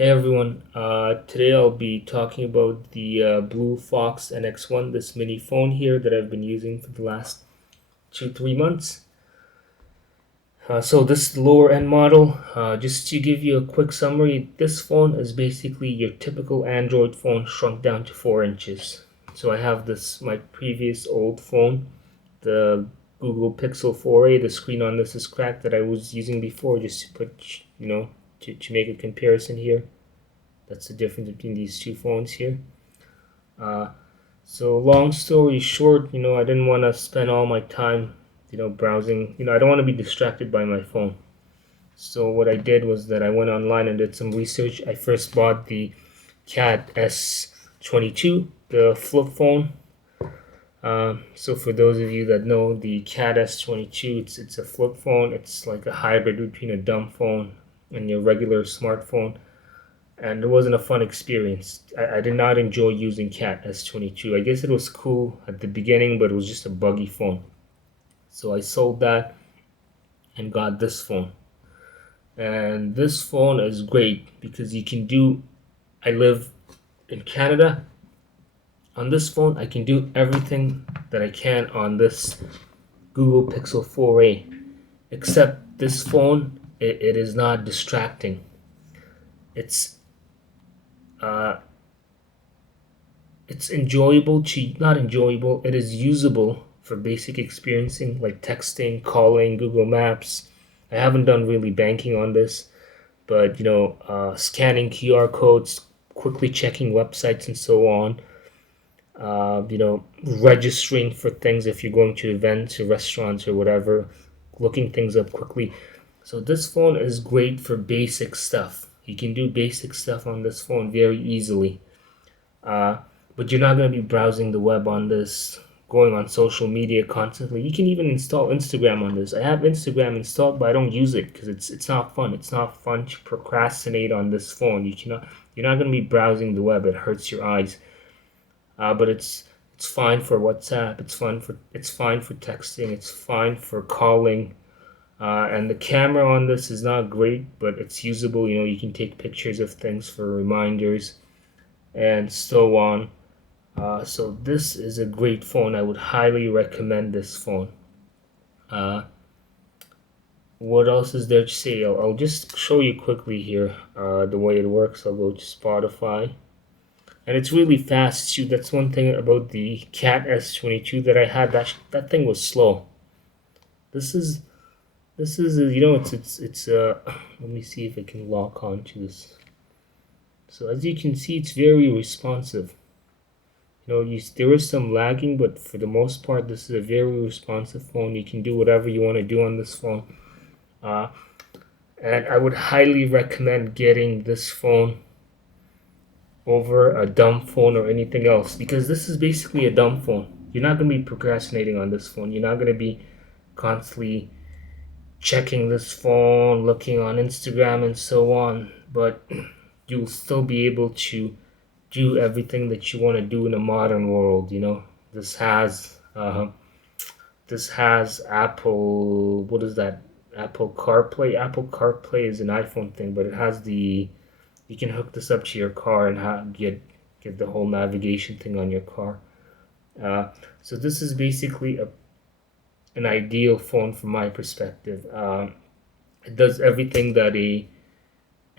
Hey everyone, today I'll be talking about the BLUEFOX NX1, this mini phone here that I've been using for the last 2-3 months. So this lower end model, just to give you a quick summary, this phone is basically your typical Android phone shrunk down to 4 inches. So I have my previous old phone, the Google Pixel 4a. The screen on this is cracked that I was using before, just to put, to make a comparison here. That's the difference between these two phones here. Uh, so long story short, I didn't want to spend all my time, browsing. I don't want to be distracted by my phone. So what I did was that I went online and did some research. I first bought the Cat S22, the flip phone. So for those of you that know the Cat S22, it's a flip phone. It's like a hybrid between a dumb phone and your regular smartphone, and it wasn't a fun experience. I did not enjoy using Cat S22. I guess it was cool at the beginning, but it was just a buggy phone. So I sold that and got this phone. And this phone is great because you can do, I live in Canada. On this phone, I can do everything that I can on this Google Pixel 4a, except this phone, it is not distracting. It's uh, it's enjoyable to not enjoyable. It is usable for basic experiencing like texting, calling, Google Maps. I haven't done really banking on this, but scanning QR codes, quickly checking websites and so on. Registering for things if you're going to events or restaurants or whatever, looking things up quickly. So this phone is great for basic stuff. You can do basic stuff on this phone very easily. Uh, but you're not going to be browsing the web on this, going on social media constantly. You can even install Instagram on this. I have Instagram installed, but I don't use it because it's not fun. It's not fun to procrastinate on this phone. You're not going to be browsing the web. It hurts your eyes. But it's fine for WhatsApp. It's fine for texting. It's fine for calling. And the camera on this is not great, but it's usable. You can take pictures of things for reminders and so on. So this is a great phone. I would highly recommend this phone. Uh, what else is there to say? I'll just show you quickly here the way it works. I'll go to Spotify. And it's really fast too. That's one thing about the Cat S22 that I had. That thing was slow. This is it's let me see if I can lock on to this. So as you can see, it's very responsive. There is some lagging, but for the most part, this is a very responsive phone. You can do whatever you want to do on this phone. Uh, and I would highly recommend getting this phone over a dumb phone or anything else, because this is basically a dumb phone. You're not going to be procrastinating on this phone. You're not going to be constantly checking this phone, looking on Instagram and so on, but you'll still be able to do everything that you want to do in a modern world. This has Apple, what is that? Apple CarPlay. Apple CarPlay is an iPhone thing, but it has you can hook this up to your car and get the whole navigation thing on your car. So this is basically an ideal phone from my perspective. It does everything that a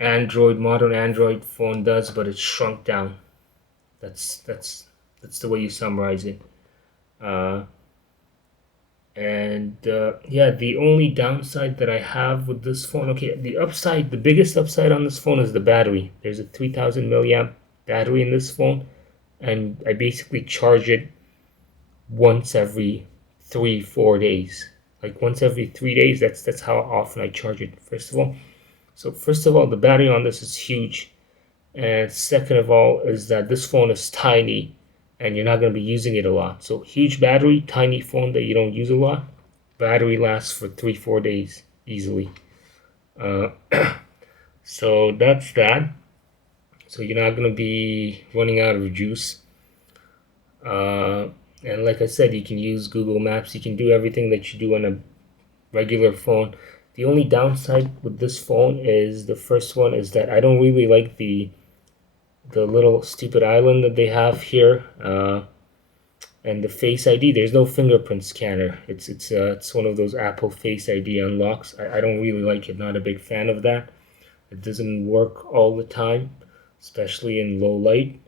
modern Android phone does, but it's shrunk down. That's the way you summarize it. Yeah, the only downside that I have with this phone, okay, the biggest upside on this phone is the battery. There's a 3000 milliamp battery in this phone, and I basically charge it once every 3-4 days. Like once every 3 days, that's how often I charge it. First of all, the battery on this is huge, and second of all is that this phone is tiny and you're not going to be using it a lot. So huge battery, tiny phone that you don't use a lot, battery lasts for 3-4 days easily. Uh, so that's that. So you're not going to be running out of juice. And like I said, you can use Google Maps. You can do everything that you do on a regular phone. The only downside with this phone is the first one is that I don't really like the little stupid island that they have here, and the Face ID. There's no fingerprint scanner. It's one of those Apple Face ID unlocks. I don't really like it. Not a big fan of that. It doesn't work all the time, especially in low light.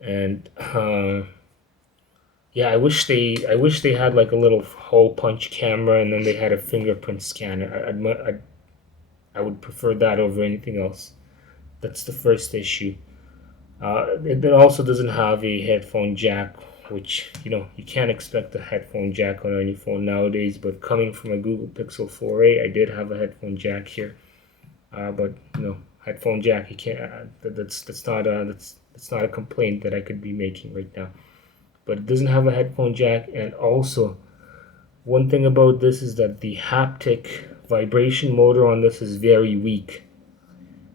And yeah, I wish they had like a little hole punch camera, and then they had a fingerprint scanner. I would prefer that over anything else. That's the first issue. It also doesn't have a headphone jack, which you can't expect a headphone jack on any phone nowadays. But coming from a Google Pixel 4a, I did have a headphone jack here. But headphone jack, you can't. That's not a complaint that I could be making right now. But it doesn't have a headphone jack, and also one thing about this is that the haptic vibration motor on this is very weak.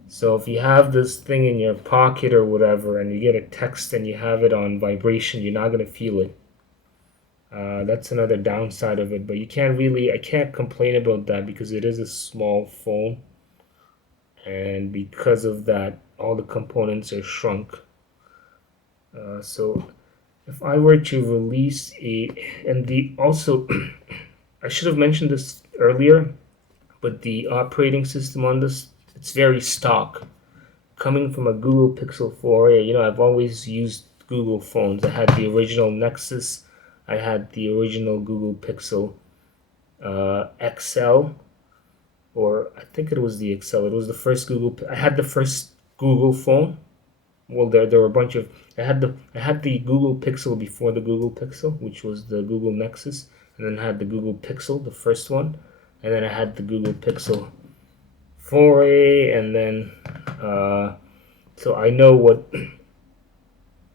So if you have this thing in your pocket or whatever, and you get a text and you have it on vibration, you're not gonna feel it. That's another downside of it. But I can't complain about that because it is a small phone, and because of that, all the components are shrunk. So if I were to release and the also, I should have mentioned this earlier, but the operating system on this, it's very stock. Coming from a Google Pixel 4a, I've always used Google phones. I had the original Nexus, I had the original Google Pixel XL, or I think it was the XL. It was the first I had the first Google phone. Well, there were a bunch of. I had the Google Pixel before the Google Pixel, which was the Google Nexus, and then I had the Google Pixel, the first one, and then I had the Google Pixel 4a, and then so I know what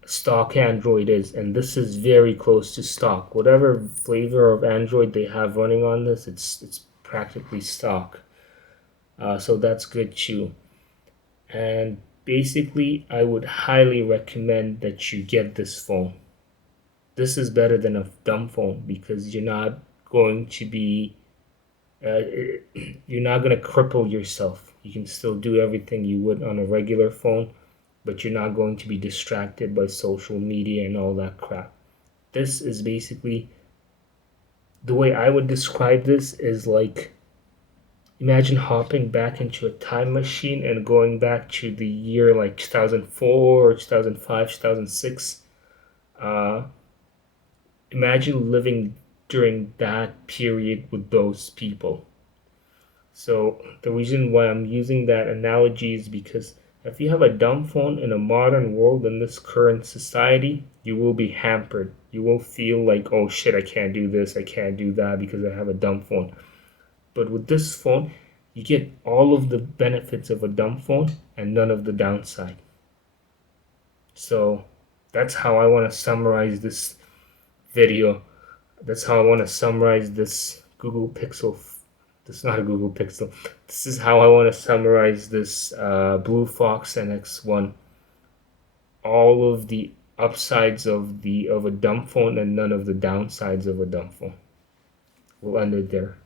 stock Android is, and this is very close to stock. Whatever flavor of Android they have running on this, it's practically stock. So that's good too. And basically, I would highly recommend that you get this phone. This is better than a dumb phone because going to be uh, you're not going to cripple yourself. You can still do everything you would on a regular phone, but you're not going to be distracted by social media and all that crap. This is basically the way I would describe this is like imagine hopping back into a time machine and going back to the year like 2004 or 2005, 2006. Uh, Imagine living during that period with those people. So the reason why I'm using that analogy is because if you have a dumb phone in a modern world in this current society, you will be hampered. You will feel like, oh shit, I can't do this, I can't do that because I have a dumb phone. But with this phone, you get all of the benefits of a dumb phone and none of the downside. So that's how I want to summarize this video. That's how I want to summarize this Google Pixel. This is not a Google Pixel. This is how I want to summarize this BLUEFOX NX1. All of the upsides of a dumb phone and none of the downsides of a dumb phone. We'll end it there.